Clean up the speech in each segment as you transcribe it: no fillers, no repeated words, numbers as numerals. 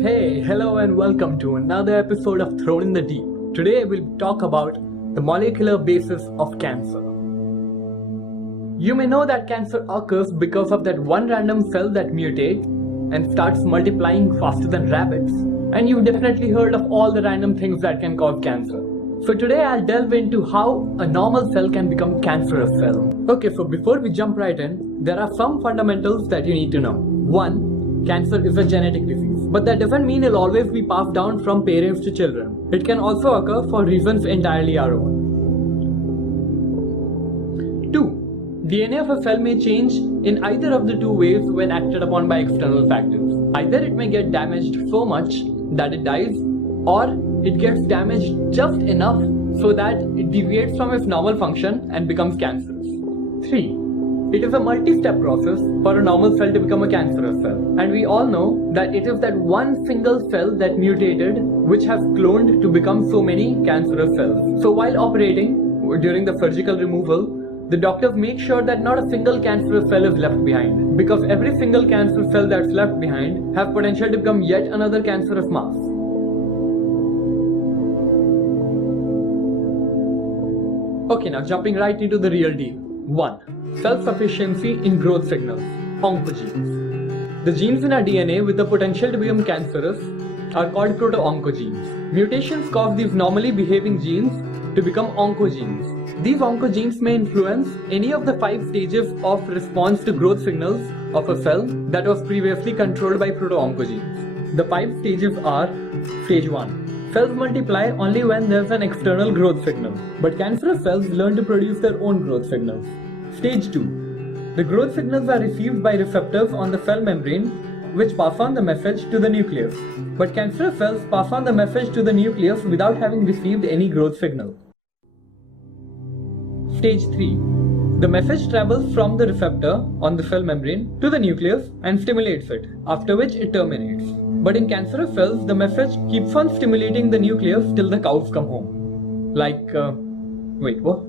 Hey, hello and welcome to another episode of Thrown in the Deep. Today we'll talk about the molecular basis of cancer. You may know that cancer occurs because of that one random cell that mutates and starts multiplying faster than rabbits. And you've definitely heard of all the random things that can cause cancer. So today I'll delve into how a normal cell can become cancerous cell. Okay, so before we jump right in, there are some fundamentals that you need to know. 1. Cancer is a genetic disease. But that doesn't mean it'll always be passed down from parents to children. It can also occur for reasons entirely our own. 2. DNA of a cell may change in either of the two ways when acted upon by external factors. Either it may get damaged so much that it dies, or it gets damaged just enough so that it deviates from its normal function and becomes cancerous. 3. It is a multi-step process for a normal cell to become a cancerous cell. And we all know that it is that one single cell that mutated which has cloned to become so many cancerous cells. So while operating, during the surgical removal, the doctors make sure that not a single cancerous cell is left behind. Because every single cancerous cell that's left behind has potential to become yet another cancerous mass. Okay, now jumping right into the real deal. 1. Self-sufficiency in growth signals, oncogenes. The genes in our DNA with the potential to become cancerous are called proto-oncogenes. Mutations cause these normally behaving genes to become oncogenes. These oncogenes may influence any of the 5 stages of response to growth signals of a cell that was previously controlled by proto-oncogenes. The 5 stages are: Stage 1. Cells multiply only when there's an external growth signal, but cancerous cells learn to produce their own growth signals. Stage 2. The growth signals are received by receptors on the cell membrane, which pass on the message to the nucleus. But cancerous cells pass on the message to the nucleus without having received any growth signal. Stage 3. The message travels from the receptor on the cell membrane to the nucleus and stimulates it, after which it terminates. But in cancerous cells, the message keeps on stimulating the nucleus till the cows come home. Wait, what?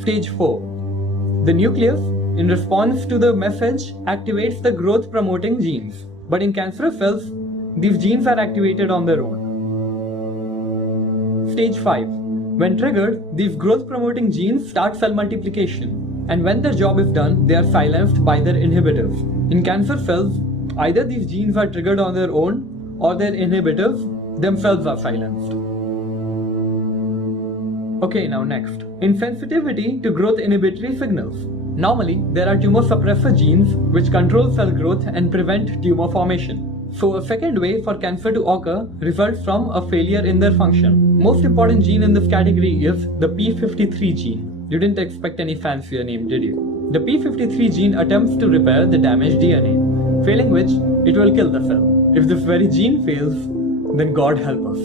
Stage 4. The nucleus, in response to the message, activates the growth-promoting genes. But in cancerous cells, these genes are activated on their own. Stage 5. When triggered, these growth-promoting genes start cell multiplication. And when their job is done, they are silenced by their inhibitors. In cancer cells, either these genes are triggered on their own, or their inhibitors themselves are silenced. Okay, now next. Insensitivity to growth inhibitory signals. Normally, there are tumor suppressor genes which control cell growth and prevent tumor formation. So a second way for cancer to occur results from a failure in their function. Most important gene in this category is the p53 gene. You didn't expect any fancier name, did you? The p53 gene attempts to repair the damaged DNA, failing which it will kill the cell. If this very gene fails, then God help us.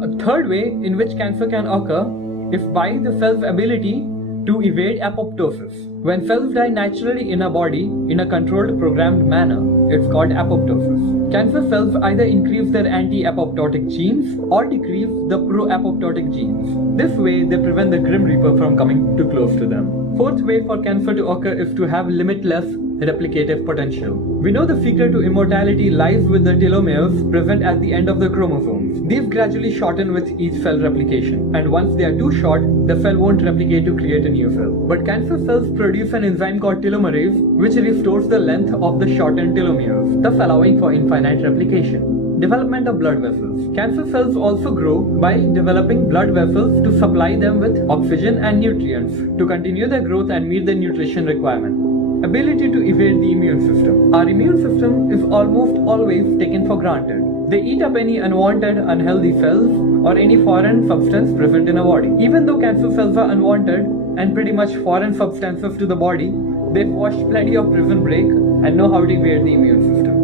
A third way in which cancer can occur is by the cell's ability to evade apoptosis. When cells die naturally in a body in a controlled, programmed manner, it's called apoptosis. Cancer cells either increase their anti-apoptotic genes or decrease the pro-apoptotic genes. This way, they prevent the Grim Reaper from coming too close to them. Fourth way for cancer to occur is to have limitless replicative potential. We know the secret to immortality lies with the telomeres present at the end of the chromosomes. These gradually shorten with each cell replication, and once they are too short, the cell won't replicate to create a new cell. But cancer cells produce an enzyme called telomerase, which restores the length of the shortened telomeres, thus allowing for infinite replication. Development of blood vessels. Cancer cells also grow by developing blood vessels to supply them with oxygen and nutrients to continue their growth and meet their nutrition requirement. Ability to evade the immune system. Our immune system is almost always taken for granted. They eat up any unwanted, unhealthy cells or any foreign substance present in a body. Even though cancer cells are unwanted and pretty much foreign substances to the body, they've watched plenty of Prison Break and know how to evade the immune system.